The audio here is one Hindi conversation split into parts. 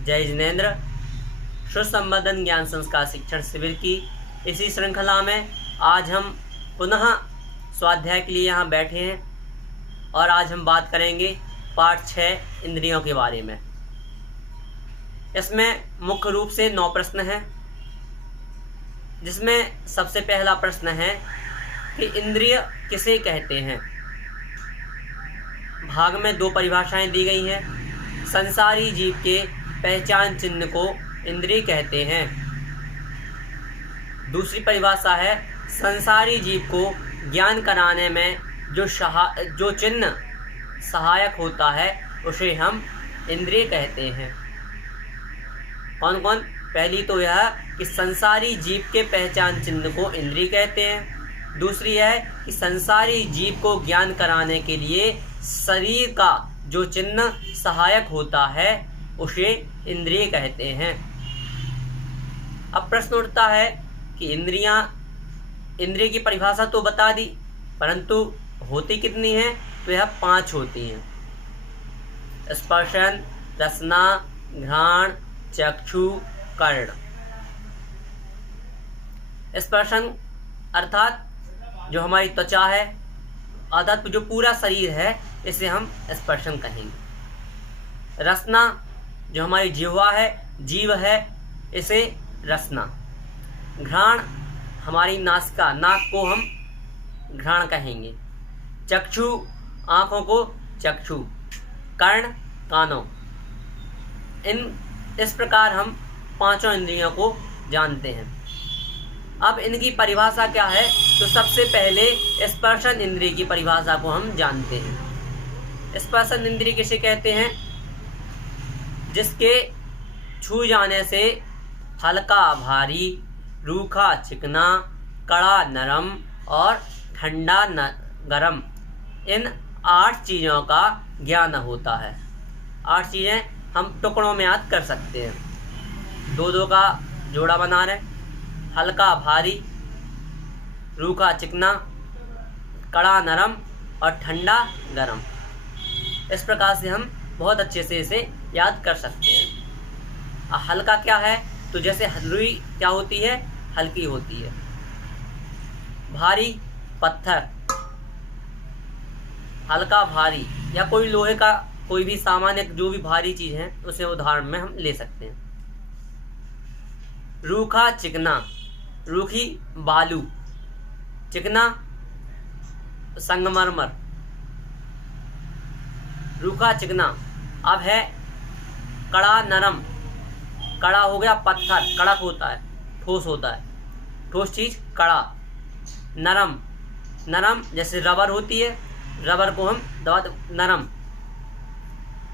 जय जिनेन्द्र। सुसंबद्धन ज्ञान संस्कार शिक्षण शिविर की इसी श्रृंखला में आज हम पुनः स्वाध्याय के लिए यहाँ बैठे हैं और आज हम बात करेंगे पाठ 6 इंद्रियों के बारे में। इसमें मुख्य रूप से 9 प्रश्न हैं, जिसमें सबसे पहला प्रश्न है कि इंद्रिय किसे कहते हैं। भाग में 2 परिभाषाएं दी गई हैं। संसारी जीव के पहचान चिन्ह को इंद्रिय कहते हैं। दूसरी परिभाषा है संसारी जीव को ज्ञान कराने में जो चिन्ह सहायक होता है उसे हम इंद्रिय कहते हैं। कौन कौन? पहली तो यह कि संसारी जीव के पहचान चिन्ह को इंद्रिय कहते हैं। दूसरी है कि संसारी जीव को ज्ञान कराने के लिए शरीर का जो चिन्ह सहायक होता है उसे इंद्रिय कहते हैं। अब प्रश्न उठता है कि इंद्रिय की परिभाषा तो बता दी, परंतु होती कितनी है? तो यह 5 होती हैं। स्पर्शन, रसना, घ्राण, चक्षु, कर्ण। स्पर्शन अर्थात जो हमारी त्वचा है, अर्थात जो पूरा शरीर है, इसे हम स्पर्शन कहेंगे। रसना जो हमारी जिह्वा है, जीव है, इसे रसना। घ्राण हमारी नासिका, नाक को हम घ्राण कहेंगे। चक्षु आँखों को चक्षु। कर्ण कानों। इस प्रकार हम 5 इंद्रियों को जानते हैं। अब इनकी परिभाषा क्या है? तो सबसे पहले स्पर्शन इंद्रिय की परिभाषा को हम जानते हैं। स्पर्शन इंद्रिय किसे कहते हैं? जिसके छू जाने से हल्का भारी, रूखा चिकना, कड़ा नरम और ठंडा गरम, इन 8 चीज़ों का ज्ञान होता है। 8 चीज़ें हम टुकड़ों में याद कर सकते हैं। 2-2 का जोड़ा बना रहे। हल्का भारी, रूखा चिकना, कड़ा नरम और ठंडा गरम। इस प्रकार से हम बहुत अच्छे से इसे याद कर सकते हैं। हल्का क्या है? तो जैसे रुई क्या होती है? हल्की होती है। भारी पत्थर, हल्का भारी, या कोई लोहे का कोई भी सामान्य जो भी भारी चीज़ है उसे उदाहरण में हम ले सकते हैं। रूखा चिकना, रूखी बालू, चिकना संगमरमर। रूखा चिकना। अब है कड़ा नरम। कड़ा हो गया पत्थर, कड़क होता है, ठोस होता है, ठोस चीज़ कड़ा। नरम, नरम जैसे रबर होती है, रबर को हम दबा नरम।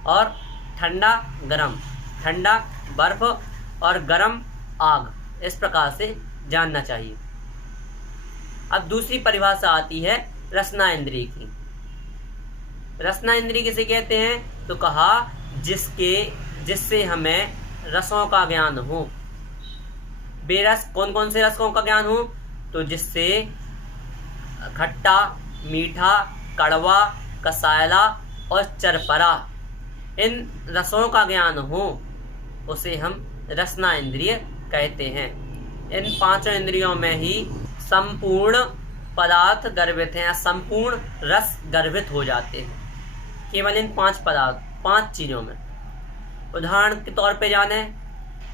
और ठंडा गरम, ठंडा बर्फ और गरम आग। इस प्रकार से जानना चाहिए। अब दूसरी परिभाषा आती है रसना इंद्रिय की। रसना इंद्रिय किसे कहते हैं? तो कहा जिससे हमें रसों का ज्ञान हो। बेरस कौन कौन से रसों का ज्ञान हो? तो जिससे खट्टा, मीठा, कड़वा, कसायला और चरपरा, इन रसों का ज्ञान हो, उसे हम रसना इंद्रिय कहते हैं। इन 5 इंद्रियों में ही संपूर्ण पदार्थ गर्भित हैं, संपूर्ण रस गर्भित हो जाते हैं केवल इन 5 चीज़ों में। उदाहरण के तौर पे जाने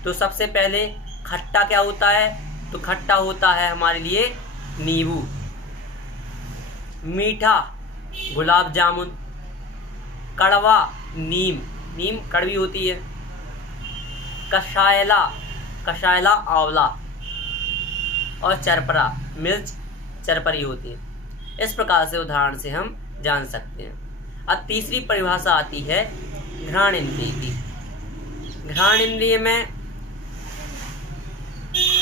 तो सबसे पहले खट्टा क्या होता है? तो खट्टा होता है हमारे लिए नींबू। मीठा गुलाब जामुन। कड़वा नीम कड़वी होती है। कसायला आंवला। और चरपरा मिर्च चरपरी होती है। इस प्रकार से उदाहरण से हम जान सकते हैं। अब तीसरी परिभाषा आती है घ्राण इंद्रिय की। घ्राण इंद्रिय में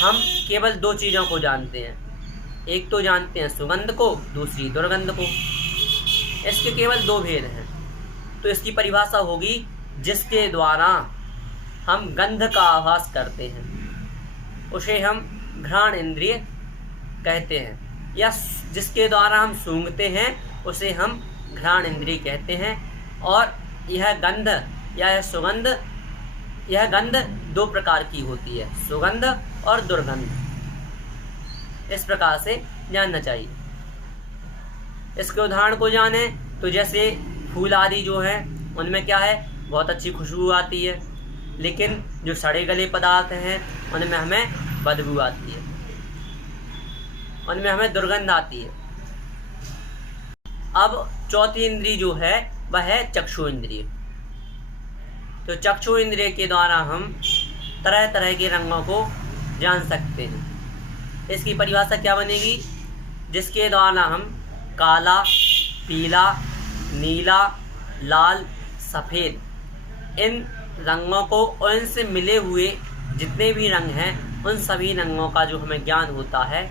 हम केवल 2 चीज़ों को जानते हैं। एक तो जानते हैं सुगंध को, दूसरी दुर्गंध को। इसके केवल 2 भेद हैं। तो इसकी परिभाषा होगी जिसके द्वारा हम गंध का आभास करते हैं, उसे हम घ्राण इंद्रिय कहते हैं। या जिसके द्वारा हम सूंघते हैं, उसे हम घ्राण इंद्रिय कहते हैं। और यह गंध या यह सुगंध यह गंध दो प्रकार की होती है, सुगंध और दुर्गंध। इस प्रकार से जानना चाहिए। इसके उदाहरण को जाने तो जैसे फूल आदि जो है उनमें क्या है, बहुत अच्छी खुशबू आती है, लेकिन जो सड़े गले पदार्थ हैं उनमें हमें बदबू आती है, उनमें हमें दुर्गंध आती है। अब चौथी इंद्रिय जो है वह है चक्षु इंद्रिय। तो चक्षु इंद्रिय के द्वारा हम तरह तरह के रंगों को जान सकते हैं। इसकी परिभाषा क्या बनेगी, जिसके द्वारा हम काला, पीला, नीला, लाल, सफ़ेद इन रंगों को और इनसे मिले हुए जितने भी रंग हैं उन सभी रंगों का जो हमें ज्ञान होता है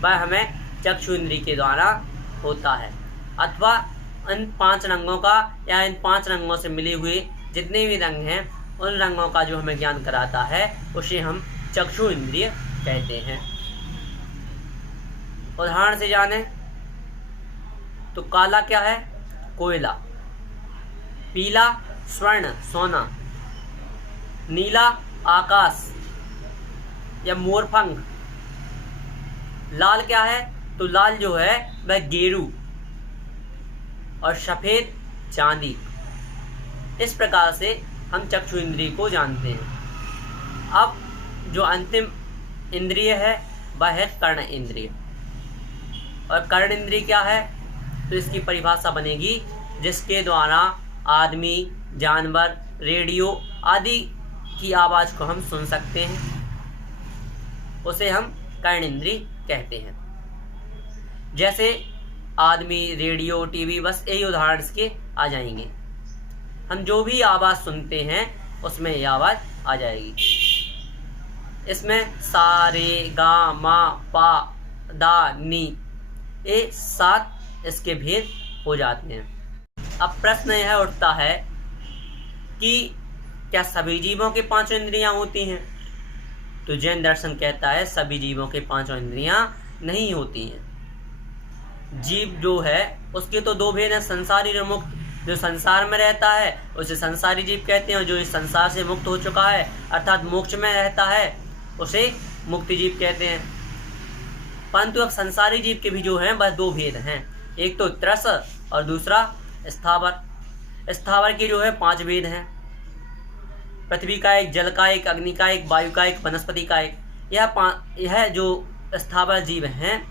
वह हमें चक्षु इंद्रिय के द्वारा होता है, अथवा इन 5 रंगों का या इन 5 रंगों से मिले हुए जितने भी रंग हैं उन रंगों का जो हमें ज्ञान कराता है उसे हम चक्षु इंद्रिय कहते हैं। उदाहरण से जाने तो काला क्या है, कोयला, पीला स्वर्ण सोना, नीला आकाश या मोरपंख, लाल क्या है, तो लाल जो है वह गेरू, और सफ़ेद चांदी। इस प्रकार से हम चक्षु इंद्रिय को जानते हैं। अब जो अंतिम इंद्रिय है वह है कर्ण इंद्रिय। और कर्ण इंद्रिय क्या है, तो इसकी परिभाषा बनेगी जिसके द्वारा आदमी, जानवर, रेडियो आदि की आवाज़ को हम सुन सकते हैं, उसे हम कर्ण इंद्रिय कहते हैं। जैसे आदमी, रेडियो, टीवी, बस यही उदाहरण इसके आ जाएंगे। हम जो भी आवाज़ सुनते हैं उसमें ये आवाज़ आ जाएगी। इसमें सा, रे, गा, मा, पा, दा, नी, ये 7 इसके भेद हो जाते हैं। अब प्रश्न यह उठता है कि क्या सभी जीवों के 5 इंद्रियां होती हैं? तो जैन दर्शन कहता है सभी जीवों के 5 इंद्रियां नहीं होती हैं। जीव जो है उसके तो 2 भेद हैं, संसारी और मुक्त। जो संसार में रहता है उसे संसारी जीव कहते हैं, और जो इस संसार से मुक्त हो चुका है अर्थात मोक्ष में रहता है उसे मुक्ति जीव कहते हैं। परंतु अब संसारी जीव के भी जो हैं वह 2 भेद हैं, एक तो त्रस और दूसरा स्थावर। स्थावर के जो है 5 भेद हैं, पृथ्वी का एक, जल का एक, अग्नि का एक, वायु का एक, वनस्पति का एक। यह जो स्थावर जीव हैं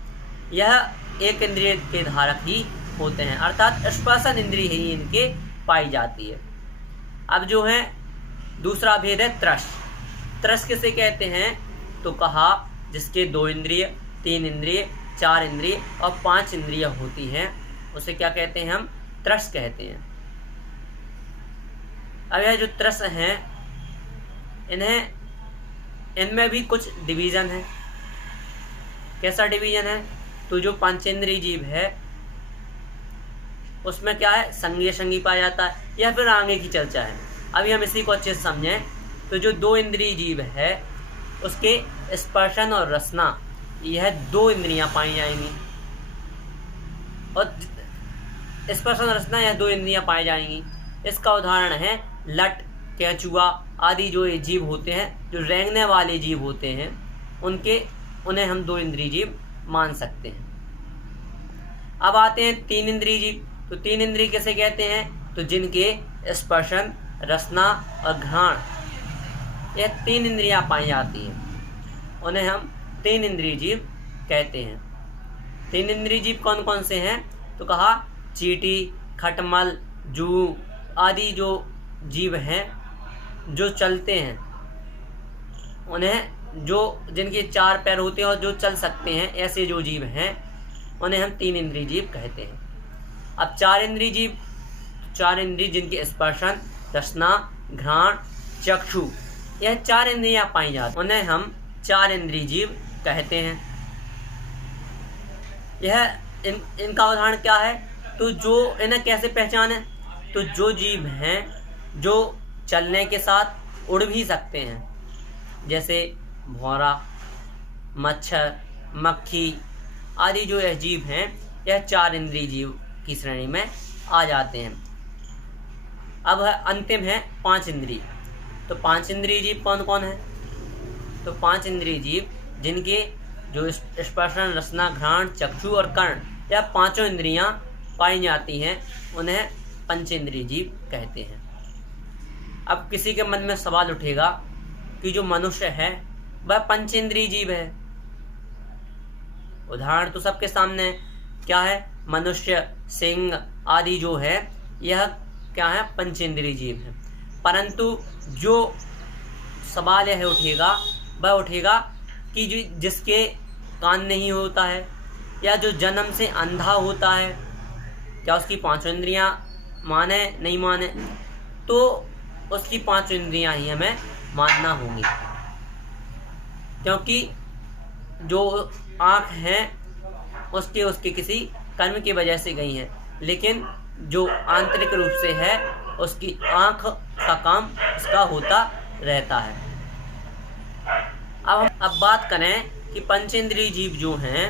यह एक इंद्रिय के धारक ही होते हैं, अर्थात स्पर्शन इंद्रिय ही इनके पाई जाती है। अब जो है दूसरा भेद है त्रस। त्रस किसे कहते हैं, तो कहा जिसके 2 इंद्रिय, 3 इंद्रिय, 4 इंद्रिय और 5 इंद्रिय होती हैं उसे क्या कहते हैं, हम त्रस कहते हैं। अब यह जो त्रस हैं इनमें भी कुछ डिवीज़न है। कैसा डिवीज़न है, तो जो पंचेंद्रिय जीव है उसमें क्या है, संज्ञेय संगी पाया जाता है, या फिर आगे की चर्चा है। अभी हम इसी को अच्छे से समझें तो जो 2 इंद्रिय जीव है उसके स्पर्शन और रसना, यह 2 इंद्रियां पाई जाएंगी, और स्पर्शन और रसना यह 2 इंद्रियां पाई जाएंगी। इसका उदाहरण है लट, केंचुआ आदि जो ये जीव होते हैं, जो रेंगने वाले जीव होते हैं उन्हें हम 2 इंद्रिय जीव मान सकते हैं। अब आते हैं 3 इंद्रिय जीव। तो 3 इंद्रिय किसे कहते हैं, तो जिनके स्पर्शन, रसना और घ्राण यह 3 इंद्रियां पाई जाती हैं उन्हें हम 3 इंद्रिय जीव कहते हैं। 3 इंद्रिय जीव कौन कौन से हैं, तो कहा चींटी, खटमल, जू आदि जो जीव हैं जो चलते हैं, उन्हें जो जिनके 4 पैर होते हैं और जो चल सकते हैं, ऐसे जो जीव हैं उन्हें हम 3 इंद्रिय जीव कहते हैं। अब 4 इंद्रिय जीव, 4 इंद्रिय जिनके स्पर्शन, रसना, घ्राण, चक्षु यह 4 इंद्रियां पाई जाती हैं उन्हें हम 4 इंद्रिय जीव कहते हैं। यह इनका उदाहरण क्या है, तो जो इन्हें कैसे पहचाने, तो जो जीव हैं जो चलने के साथ उड़ भी सकते हैं, जैसे भौरा, मच्छर, मक्खी आदि जो यह जीव हैं यह 4 इंद्रिय जीव की श्रेणी में आ जाते हैं। अब अंतिम है 5 इंद्रिय। तो 5 इंद्रिय जीव कौन कौन है? तो 5 इंद्रिय जीव जिनके जो स्पर्शन, रसना, घ्राण, चक्षु और कर्ण, या 5 इंद्रियां पाई जाती हैं, उन्हें पंचेंद्रिय जीव कहते हैं। अब किसी के मन में सवाल उठेगा कि जो मनुष्य है वह पंचेंद्रिय जीव है। उदाहरण तो सबके सामने है। क्या है? मनुष्य, सिंह आदि जो है यह क्या है? पंचेंद्रिय जीव है। परंतु जो सवाल यह उठेगा वह उठेगा कि जो जिसके कान नहीं होता है, या जो जन्म से अंधा होता है, क्या उसकी 5 इंद्रियां माने नहीं माने? तो उसकी 5 इंद्रियां ही हमें मानना होंगी, क्योंकि जो आँख है उसके किसी कर्म की वजह से गई है, लेकिन जो आंतरिक रूप से है उसकी आँख का काम उसका होता रहता है। अब बात करें कि पंचेंद्रिय जीव जो हैं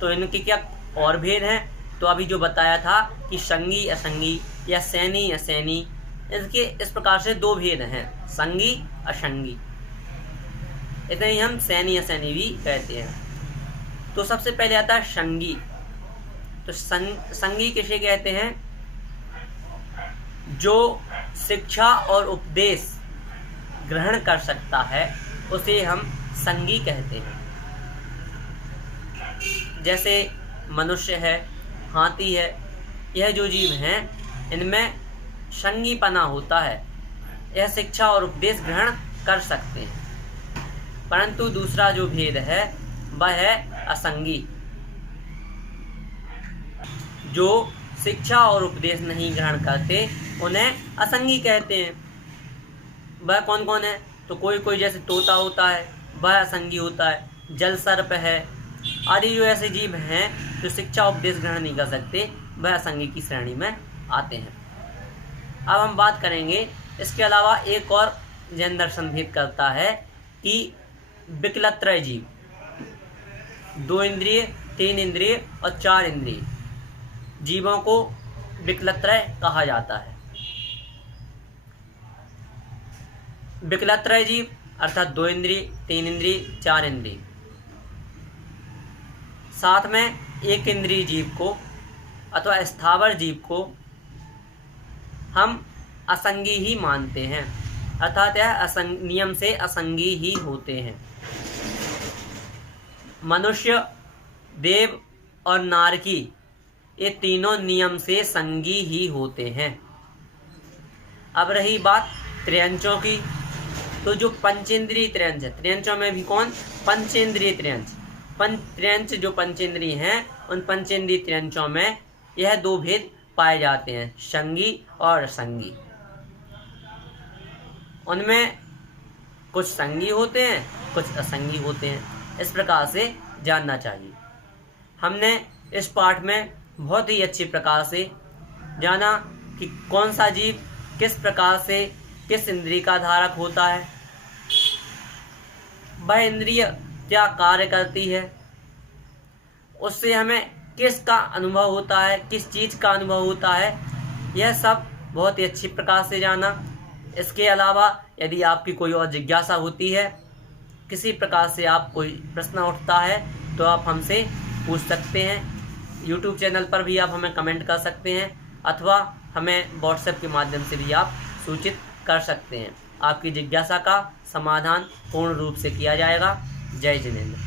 तो इनके क्या और भेद हैं। तो अभी जो बताया था कि संगी असंगी या सैनी असैनी, इसके इस प्रकार से 2 भेद हैं, संगी असंगी। इतने ही हम सैनी असैनी भी कहते हैं। तो सबसे पहले आता है संगी। तो संगी किसे कहते हैं? जो शिक्षा और उपदेश ग्रहण कर सकता है उसे हम संगी कहते हैं। जैसे मनुष्य है, हाथी है, यह जो जीव हैं इनमें संगीपना होता है, यह शिक्षा और उपदेश ग्रहण कर सकते हैं। परंतु दूसरा जो भेद है वह है असंगी। जो शिक्षा और उपदेश नहीं ग्रहण करते उन्हें असंगी कहते हैं। वह कौन कौन है? तो कोई जैसे तोता होता है वह असंगी होता है, जल सर्प है आदि जो ऐसे जीव हैं जो शिक्षा उपदेश ग्रहण नहीं कर सकते वह असंगी की श्रेणी में आते हैं। अब हम बात करेंगे इसके अलावा एक और जैन दर्शन भेद करता है कि विकलत्रय जीव, 2 इंद्रिय, 3 इंद्रिय और 4 इंद्रिय जीवों को विकलत्रय कहा जाता है। विकलत्रय जीव अर्थात 2 इंद्रिय, 3 इंद्रिय, 4 इंद्रिय, साथ में 1 इंद्रिय जीव को अथवा स्थावर जीव को हम असंगी ही मानते हैं, अर्थात यह नियम से असंगी ही होते हैं। मनुष्य, देव और नारकी ये तीनों नियम से संगी ही होते हैं। अब रही बात त्र्यंचों की, तो जो पंचेंद्रिय त्र्यंच है, त्र्यंचों में भी कौन? पंचेंद्रिय त्र्यंच। त्र्यंच जो पंचेंद्रिय हैं उन पंचेंद्रिय त्र्यंचों में यह 2 भेद पाए जाते हैं, संगी और असंगी। उनमें कुछ संगी होते हैं, कुछ असंगी होते हैं। इस प्रकार से जानना चाहिए। हमने इस पाठ में बहुत ही अच्छी प्रकार से जाना कि कौन सा जीव किस प्रकार से किस इंद्रिय का धारक होता है, वह इंद्रिय क्या कार्य करती है, उससे हमें किसका अनुभव होता है, किस चीज़ का अनुभव होता है, यह सब बहुत ही अच्छी प्रकार से जाना। इसके अलावा यदि आपकी कोई और जिज्ञासा होती है, किसी प्रकार से आप कोई प्रश्न उठता है, तो आप हमसे पूछ सकते हैं। YouTube चैनल पर भी आप हमें कमेंट कर सकते हैं, अथवा हमें व्हाट्सएप के माध्यम से भी आप सूचित कर सकते हैं। आपकी जिज्ञासा का समाधान पूर्ण रूप से किया जाएगा। जय जिनेंद्र।